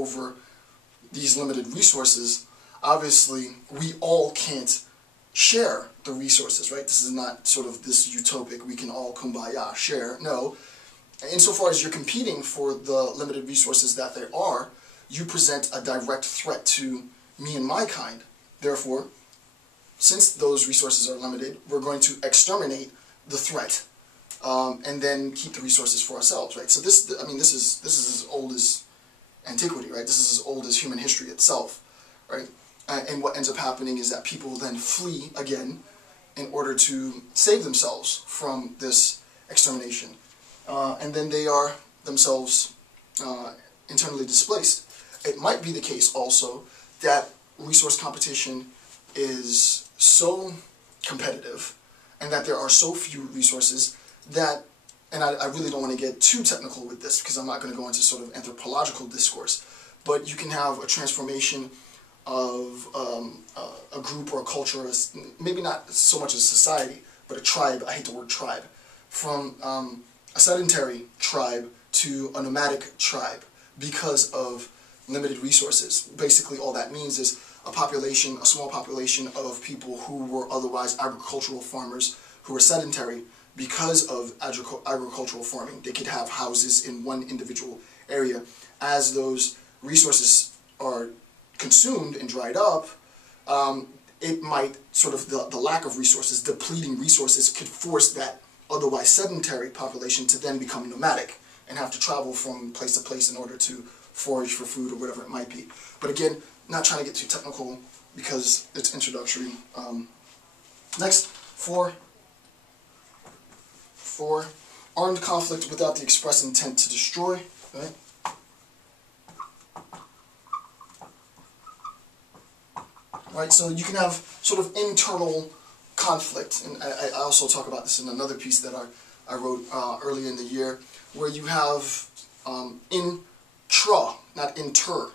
over these limited resources, obviously we all can't share the resources, right? This is not sort of this utopic, we can all kumbaya, share. No. Insofar as you're competing for the limited resources that there are, you present a direct threat to me and my kind. Therefore, since those resources are limited, we're going to exterminate the threat, and then keep the resources for ourselves, right? So this is as old as antiquity, right? This is as old as human history itself, right? And what ends up happening is that people then flee again in order to save themselves from this extermination, and then they are themselves internally displaced. It might be the case also that resource competition is so competitive and that there are so few resources that, and I really don't want to get too technical with this because I'm not going to go into sort of anthropological discourse, but you can have a transformation of a group or a culture, maybe not so much a society, but a tribe, I hate the word tribe, from a sedentary tribe to a nomadic tribe because of limited resources. Basically all that means is a population, a small population of people who were otherwise agricultural farmers who were sedentary because of agricultural farming. They could have houses in one individual area. As those resources are consumed and dried up, it might sort of, the lack of resources, depleting resources, could force that otherwise sedentary population to then become nomadic and have to travel from place to place in order to forage for food or whatever it might be. But again, not trying to get too technical because it's introductory. Next, four, armed conflict without the express intent to destroy. Right? Right, so you can have sort of internal conflict, and I also talk about this in another piece that I wrote earlier in the year, where you have intra, not intra,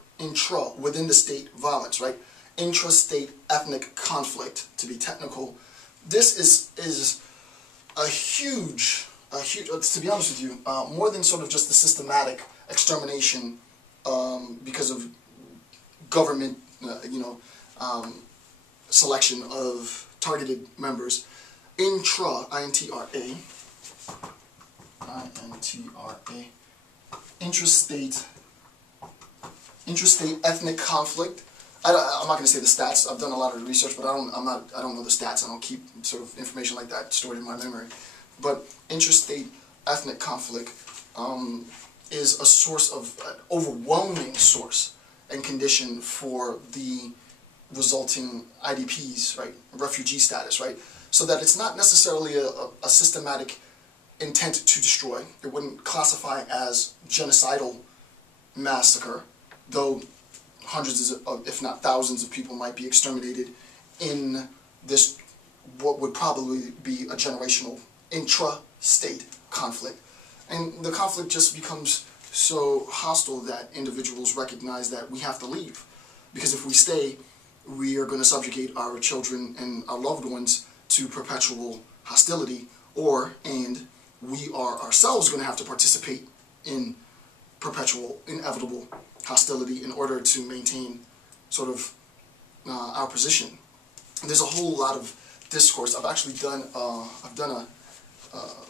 within the state violence, right? Intrastate ethnic conflict, to be technical. This is a huge, to be honest with you, more than sort of just the systematic extermination because of government, selection of targeted members. Intra, I-N-T-R-A, intrastate ethnic conflict. I'm not going to say the stats. I've done a lot of research, but I don't know the stats. I don't keep sort of information like that stored in my memory. But intrastate ethnic conflict is a source of, an overwhelming source and condition for the resulting IDPs, right, refugee status, right, so that it's not necessarily a systematic intent to destroy. It wouldn't classify as genocidal massacre, though hundreds of, if not thousands of people might be exterminated in this, what would probably be a generational intra-state conflict. And the conflict just becomes so hostile that individuals recognize that we have to leave, because if we stay, we are going to subjugate our children and our loved ones to perpetual hostility, and we are ourselves going to have to participate in perpetual, inevitable hostility in order to maintain sort of our position. And there's a whole lot of discourse. I've actually done a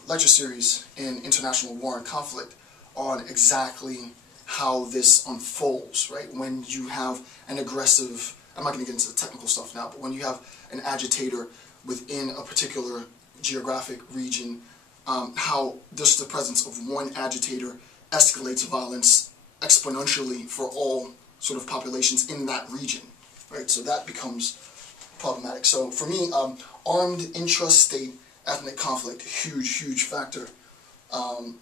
lecture series in international war and conflict on exactly how this unfolds, right? When you have an aggressive, I'm not going to get into the technical stuff now, but when you have an agitator within a particular geographic region, how just the presence of one agitator escalates violence exponentially for all sort of populations in that region, right? So that becomes problematic. So for me, armed intrastate ethnic conflict, huge factor,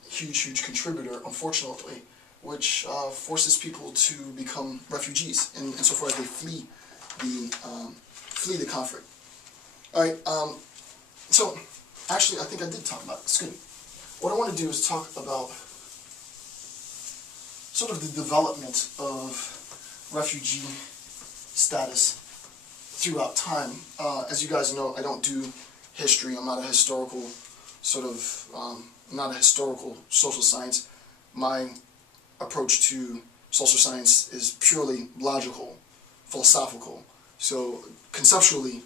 huge contributor, unfortunately, which forces people to become refugees insofar as they flee the conflict. All right. So actually, I think I did talk about it. It's good. What I want to do is talk about sort of the development of refugee status throughout time. As you guys know, I don't do history. I'm not a historical sort of, not a historical social science. My approach to social science is purely logical, philosophical. So conceptually,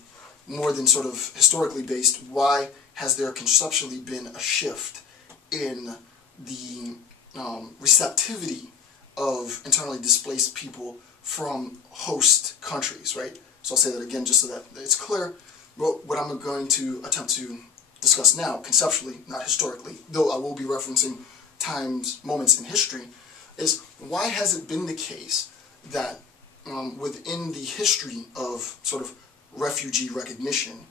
more than sort of historically based, why has there conceptually been a shift in the receptivity of internally displaced people from host countries, right? So I'll say that again just so that it's clear. What I'm going to attempt to discuss now, conceptually, not historically, though I will be referencing moments in history, is why has it been the case that within the history of sort of refugee recognition,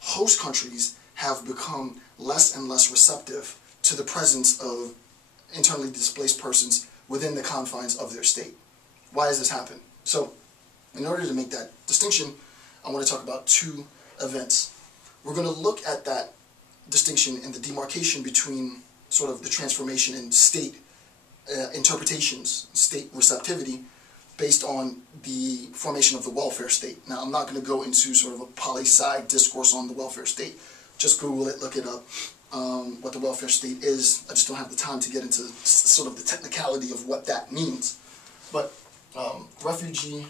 host countries have become less and less receptive to the presence of internally displaced persons within the confines of their state. Why has this happened? So, in order to make that distinction, I want to talk about two events. We're going to look at that distinction and the demarcation between sort of the transformation in state interpretations, state receptivity, based on the formation of the welfare state. Now, I'm not going to go into sort of a poli-sci discourse on the welfare state. Just Google it, look it up, what the welfare state is. I just don't have the time to get into sort of the technicality of what that means. But refugees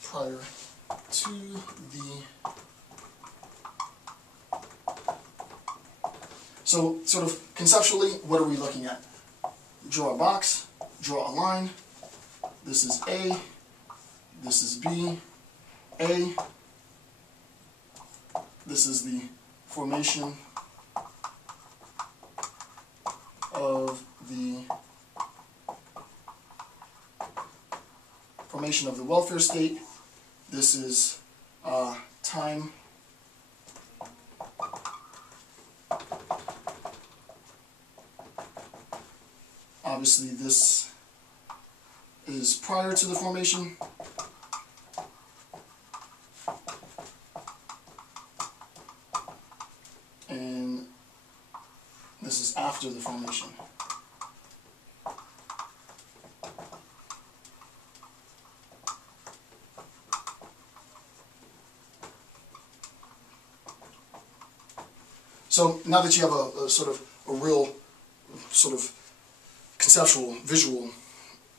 prior to the... So, sort of conceptually, what are we looking at? Draw a box, draw a line. This is A, this is B, A. This is the formation of the welfare state. This is time. Obviously, this is prior to the formation. And this is after the formation. So now that you have a sort of a real sort of conceptual, visual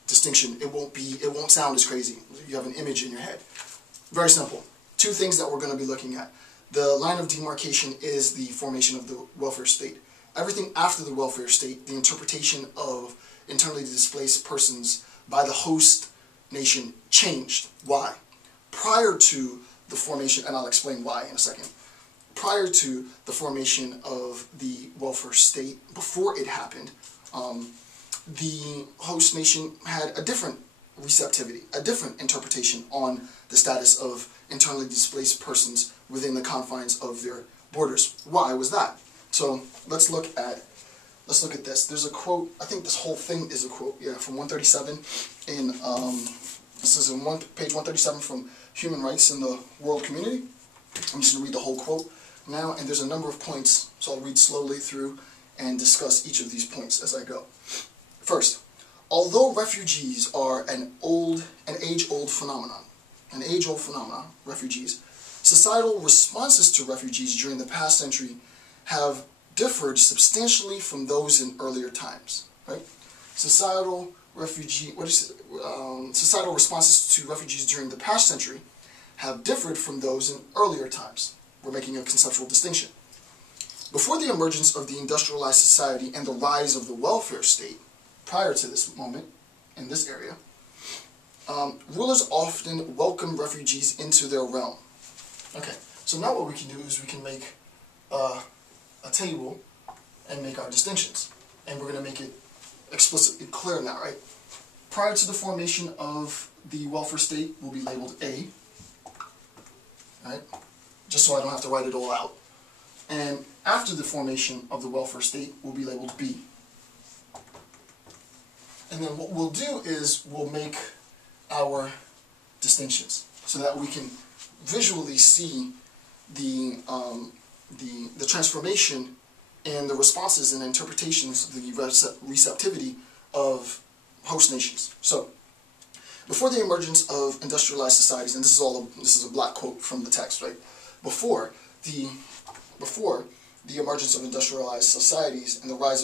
distinction, it won't sound as crazy. You have an image in your head. Very simple. Two things that we're going to be looking at. The line of demarcation is the formation of the welfare state. Everything after the welfare state, the interpretation of internally displaced persons by the host nation changed. Why? Prior to the formation, and I'll explain why in a second, prior to the formation of the welfare state, before it happened, the host nation had a different receptivity, a different interpretation on the status of internally displaced persons within the confines of their borders. Why was that? So let's look at this. There's a quote. I think this whole thing is a quote. Yeah, from 137 in this is in page 137 from Human Rights in the World Community. I'm just going to read the whole quote now, and there's a number of points, so I'll read slowly through and discuss each of these points as I go. First, although refugees are an age-old phenomenon, refugees, societal responses to refugees during the past century have differed substantially from those in earlier times. Right? Societal responses to refugees during the past century have differed from those in earlier times. We're making a conceptual distinction. Before the emergence of the industrialized society and the rise of the welfare state, prior to this moment, in this area, rulers often welcome refugees into their realm. Okay, so now what we can do is we can make a table and make our distinctions. And we're going to make it explicitly clear now, right? Prior to the formation of the welfare state will be labeled A, right? Just so I don't have to write it all out. And after the formation of the welfare state will be labeled B. And then what we'll do is we'll make our distinctions so that we can visually see the transformation and the responses and interpretations, the receptivity of host nations. So, before the emergence of industrialized societies, and this is a black quote from the text, right? Before the emergence of industrialized societies and the rise of